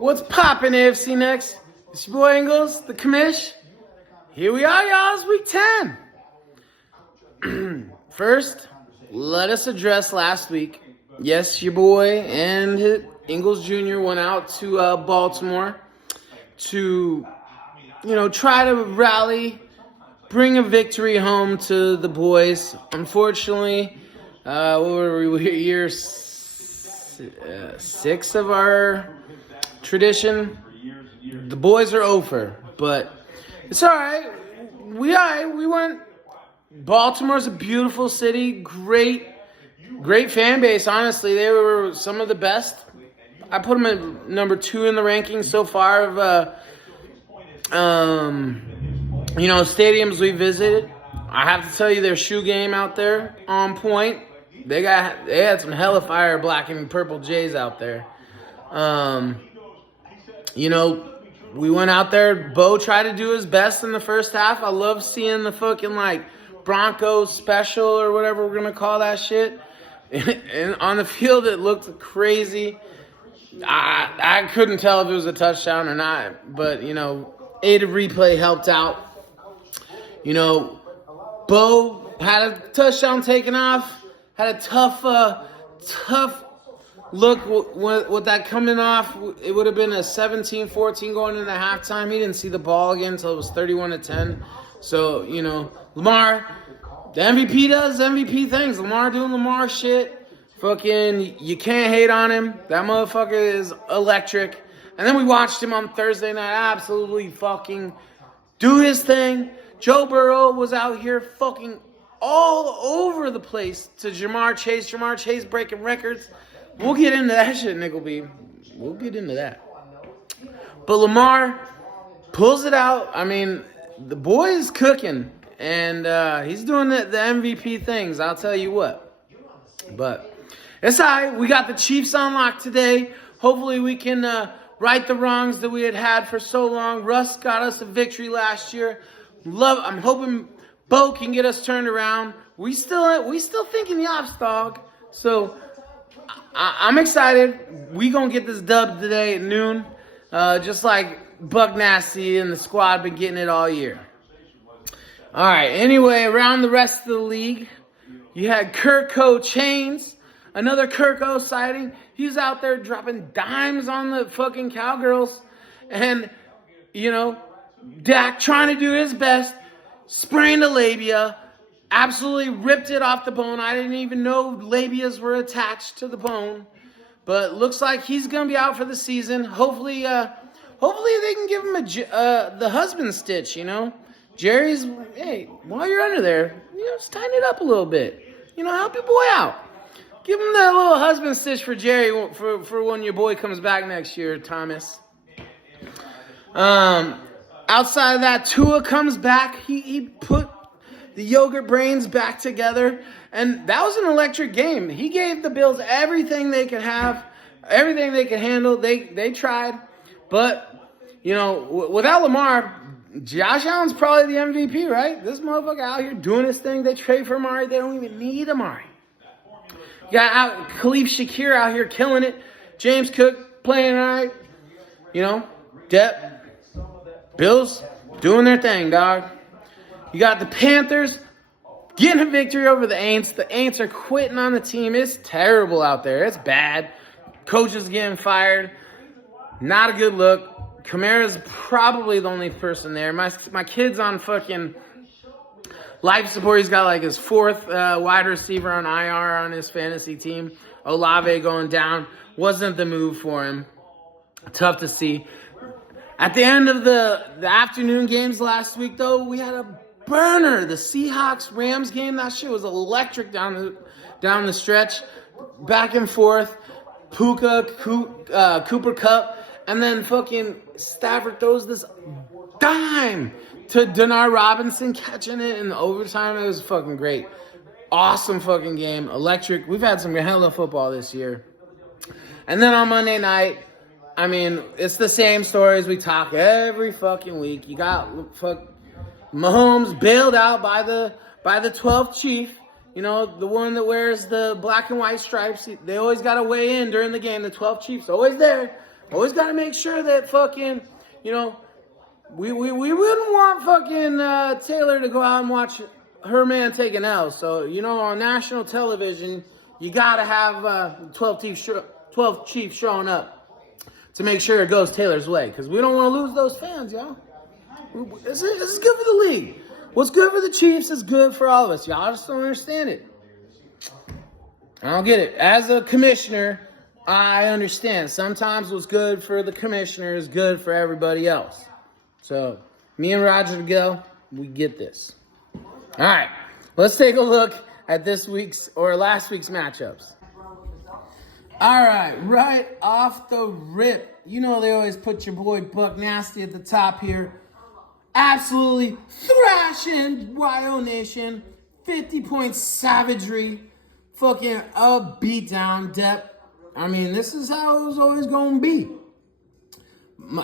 What's poppin', AFC Next? It's your boy Ingles, the commish. Here we are, y'all. It's week 10. First, let us address last week. Yes, your boy and Ingles Jr. went out to Baltimore to, try to rally, bring a victory home to the boys. Unfortunately, what were we, year 6 of our tradition? The boys are over, but it's all right. We went. Baltimore's a beautiful city. Great fan base. Honestly, they were some of the best. I put them at number 2 in the rankings so far of stadiums we visited. I have to tell you, their shoe game out there on point. They had some hella fire black and purple Jays out there. We went out there. Bo tried to do his best in the first half. I love seeing the fucking Broncos special or whatever we're gonna call that shit. And on the field, it looked crazy. I couldn't tell if it was a touchdown or not, but aided replay helped out. Bo had a touchdown taken off. Had a tough look with that coming off. It would have been a 17-14 going into halftime. He didn't see the ball again until it was 31-10. So, Lamar, the MVP does MVP things. Lamar doing Lamar shit. Fucking, you can't hate on him. That motherfucker is electric. And then we watched him on Thursday night absolutely fucking do his thing. Joe Burrow was out here fucking all over the place to Jamar Chase. Jamar Chase breaking records. We'll get into that shit, Nickelby. We'll get into that. But Lamar pulls it out. I mean, the boy is cooking. And he's doing the MVP things, I'll tell you what. But it's all right. We got the Chiefs on lock today. Hopefully we can right the wrongs that we had for so long. Russ got us a victory last year. I'm hoping Bo can get us turned around. We still thinking the ops, dog. So I'm excited. We gonna get this dub today at noon. Just like Buck Nasty and the squad been getting it all year. All right, anyway, around the rest of the league, you had Kirko Chains, another Kirko sighting. He's out there dropping dimes on the fucking Cowgirls. And, Dak trying to do his best, sprained a labia, absolutely ripped it off the bone. I didn't even know labias were attached to the bone. But looks like he's going to be out for the season. Hopefully they can give him the husband stitch, Jerry's, hey, while you're under there, just tighten it up a little bit. Help your boy out. Give him that little husband stitch for Jerry for when your boy comes back next year, Thomas. Outside of that, Tua comes back. He put the yogurt brains back together, and that was an electric game. He gave the Bills everything they could have, everything they could handle. They tried, but without Lamar, Josh Allen's probably the MVP, right? This motherfucker out here doing his thing. They trade for Amari. They don't even need Amari. You got Khalif Shakir out here killing it. James Cook playing all right. Depp. Bills doing their thing, dog. You got the Panthers getting a victory over the Aints. The Aints are quitting on the team. It's terrible out there. It's bad. Coaches getting fired. Not a good look. Kamara's probably the only person there. My kid's on fucking life support. He's got his 4th wide receiver on IR on his fantasy team. Olave going down. Wasn't the move for him. Tough to see. At the end of the afternoon games last week, though, we had a burner. The Seahawks-Rams game, that shit was electric down the stretch. Back and forth. Puka, Cooper Kupp. And then fucking Stafford throws this dime to Denard Robinson, catching it in the overtime. It was fucking great. Awesome fucking game. Electric. We've had some hella football this year. And then on Monday night, it's the same stories we talk every fucking week. You got Mahomes bailed out by the 12th chief. The one that wears the black and white stripes. They always got to weigh in during the game. The 12th chief's always there. Always got to make sure that fucking, you know, we wouldn't want fucking Taylor to go out and watch her man take an L. So, you know, on national television, you got to have 12 Chiefs showing up to make sure it goes Taylor's way. Because we don't want to lose those fans, y'all. This is good for the league. What's good for the Chiefs is good for all of us. Y'all just don't understand it. I don't get it. As a commissioner, I understand. Sometimes what's good for the commissioner is good for everybody else. So, me and Roger Miguel, we get this. All right, let's take a look at last week's matchups. All right off the rip, you know they always put your boy Buck Nasty at the top here. Absolutely thrashing Wyo Nation, 50-point savagery, fucking a beatdown depth. I mean, this is how it was always going to be.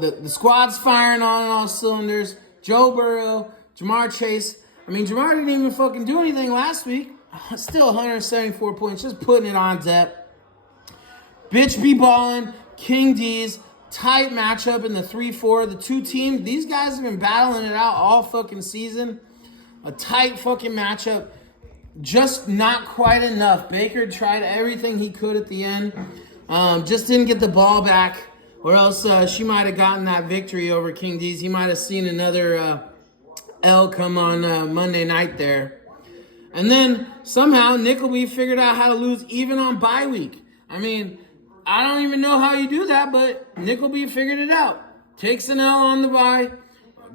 The squad's firing on all cylinders. Joe Burrow, Jamar Chase. I mean, Jamar didn't even fucking do anything last week. Still 174 points, just putting it on depth. Bitch be ballin', King D's, tight matchup in the 3-4. The two teams, these guys have been battling it out all fucking season. A tight fucking matchup. Just not quite enough. Baker tried everything he could at the end. Just didn't get the ball back. Or else she might have gotten that victory over King D's. He might have seen another L come on Monday night there. And then somehow Nickleby figured out how to lose even on bye week. I mean, I don't even know how you do that, but Nickleby figured it out. Takes an L on the bye.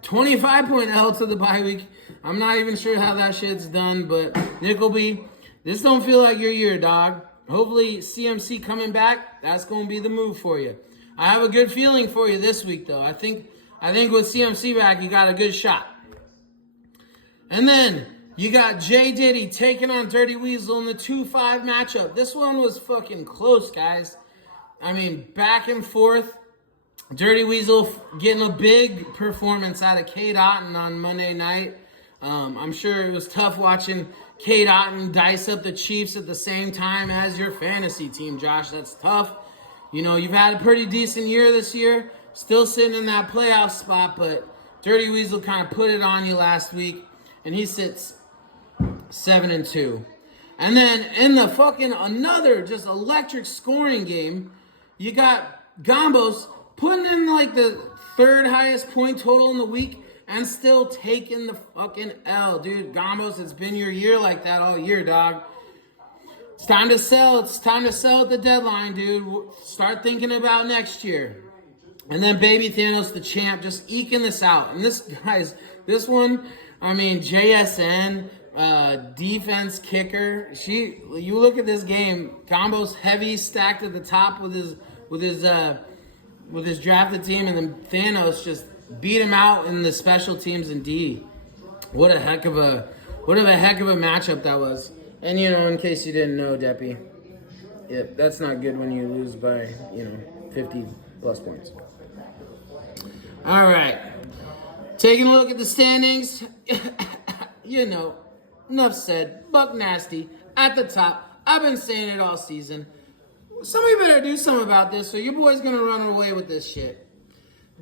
25-point L to the bye week. I'm not even sure how that shit's done, but Nickleby, this don't feel like your year, dog. Hopefully CMC coming back, that's going to be the move for you. I have a good feeling for you this week, though. I think with CMC back, you got a good shot. And then you got J. Diddy taking on Dirty Weasel in the 2-5 matchup. This one was fucking close, guys. I mean, back and forth. Dirty Weasel getting a big performance out of Kate Otten on Monday night. I'm sure it was tough watching Kate Otten dice up the Chiefs at the same time as your fantasy team, Josh. That's tough. You know, you've had a pretty decent year this year. Still sitting in that playoff spot, but Dirty Weasel kind of put it on you last week, and he sits 7-2. And then in the fucking another just electric scoring game, you got Gambos putting in like the third highest point total in the week and still taking the fucking L. Dude, Gambos, it's been your year like that all year, dog. It's time to sell. It's time to sell at the deadline, dude. Start thinking about next year. And then Baby Thanos, the champ, just eking this out. And this one, I mean, JSN, defense kicker. You look at this game, Gambos heavy stacked at the top with his drafted team, and then Thanos just beat him out in the special teams and D. What a heck of a matchup that was. And you know, in case you didn't know, Deppy, that's not good when you lose by 50 plus points. All right, taking a look at the standings. Enough said. Buck Nasty at the top. I've been saying it all season. Somebody better do something about this, so your boy's gonna run away with this shit.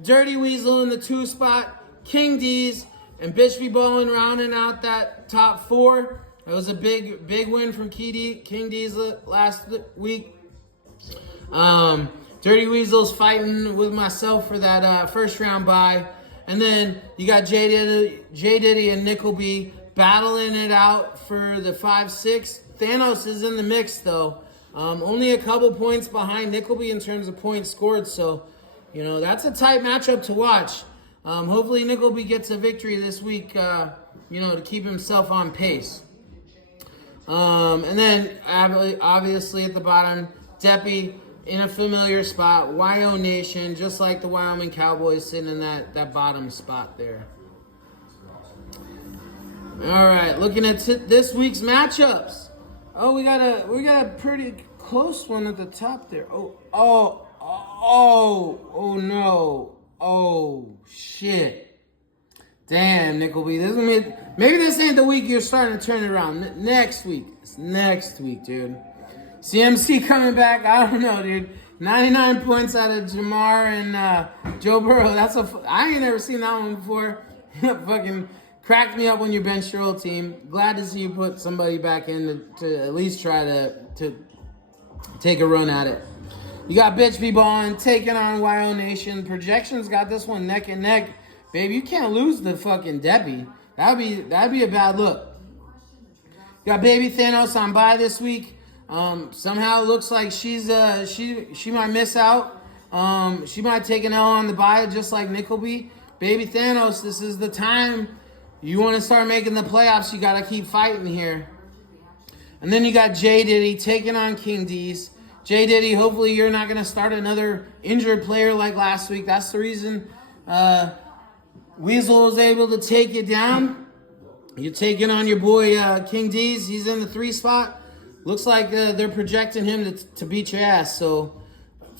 Dirty Weasel in the 2 spot, King D's, and Bitch Be Ballin' rounding out that top 4. It was a big win from King D's last week. Dirty Weasel's fighting with myself for that first round bye. And then you got J Diddy and Nickleby battling it out for the 5-6. Thanos is in the mix, though. Only a couple points behind Nickleby in terms of points scored. So, that's a tight matchup to watch. Hopefully Nickleby gets a victory this week, to keep himself on pace. And then, obviously, at the bottom, Deppy in a familiar spot. Wyo Nation, just like the Wyoming Cowboys, sitting in that bottom spot there. All right, looking at this week's matchups. Oh, we got a pretty close one at the top there. Oh no. Oh, shit. Damn, Nickleby. Maybe this ain't the week you're starting to turn it around. Next week. It's next week, dude. CMC coming back. I don't know, dude. 99 points out of Jamar and Joe Burrow. I ain't never seen that one before. Fucking cracked me up when you benched your old team. Glad to see you put somebody back in to at least try to take a run at it. You got Bitch Be Ballin' taking on YO Nation. Projections got this one neck and neck. Baby, you can't lose the fucking Debbie. That'd be a bad look. You got Baby Thanos on bye this week. Somehow it looks like she might miss out. She might take an L on the bye just like Nickelby. Baby Thanos, this is the time you want to start making the playoffs. You got to keep fighting here. And then you got J Diddy taking on King D's. J Diddy, hopefully you're not going to start another injured player like last week. That's the reason Weasel was able to take you down. You're taking on your boy King D's. He's in the 3 spot. Looks like they're projecting him to beat your ass. So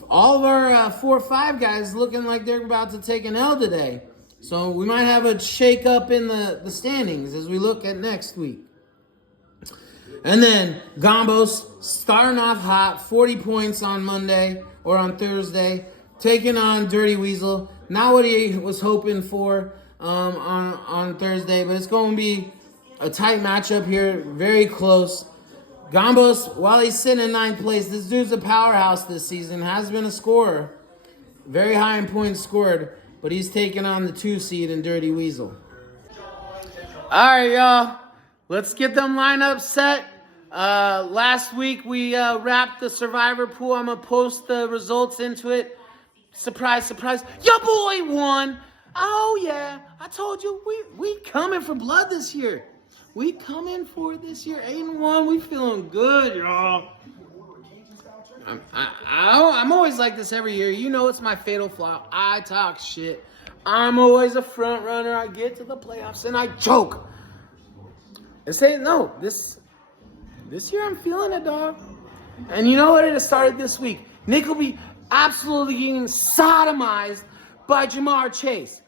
all of our 4 or 5 guys looking like they're about to take an L today. So we might have a shake up in the standings as we look at next week. And then Gombos starting off hot, 40 points on Monday or on Thursday, taking on Dirty Weasel. Not what he was hoping for on Thursday, but it's going to be a tight matchup here, very close. Gombos, while he's sitting in 9th place, this dude's a powerhouse this season, has been a scorer, very high in points scored, but he's taking on the 2 seed in Dirty Weasel. All right, y'all. Let's get them lineups set. Last week we wrapped the Survivor pool. I'm going to post the results into it. Surprise, surprise. Your boy won. Oh, yeah. I told you, we coming for blood this year. We coming for it this year. 8-1. We feeling good, y'all. I'm always like this every year. You know it's my fatal flaw. I talk shit. I'm always a front runner. I get to the playoffs and I choke. And say, no, this year I'm feeling it, dog. And you know what? It started this week. Nickelby absolutely getting sodomized by Jamar Chase.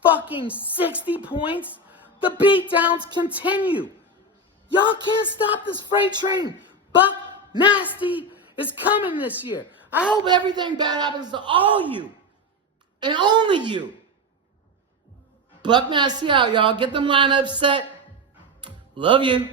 Fucking 60 points. The beatdowns continue. Y'all can't stop this freight train. Buck Nasty is coming this year. I hope everything bad happens to all you. And only you. Buck Nasty out, y'all. Get them lineups set. Love you.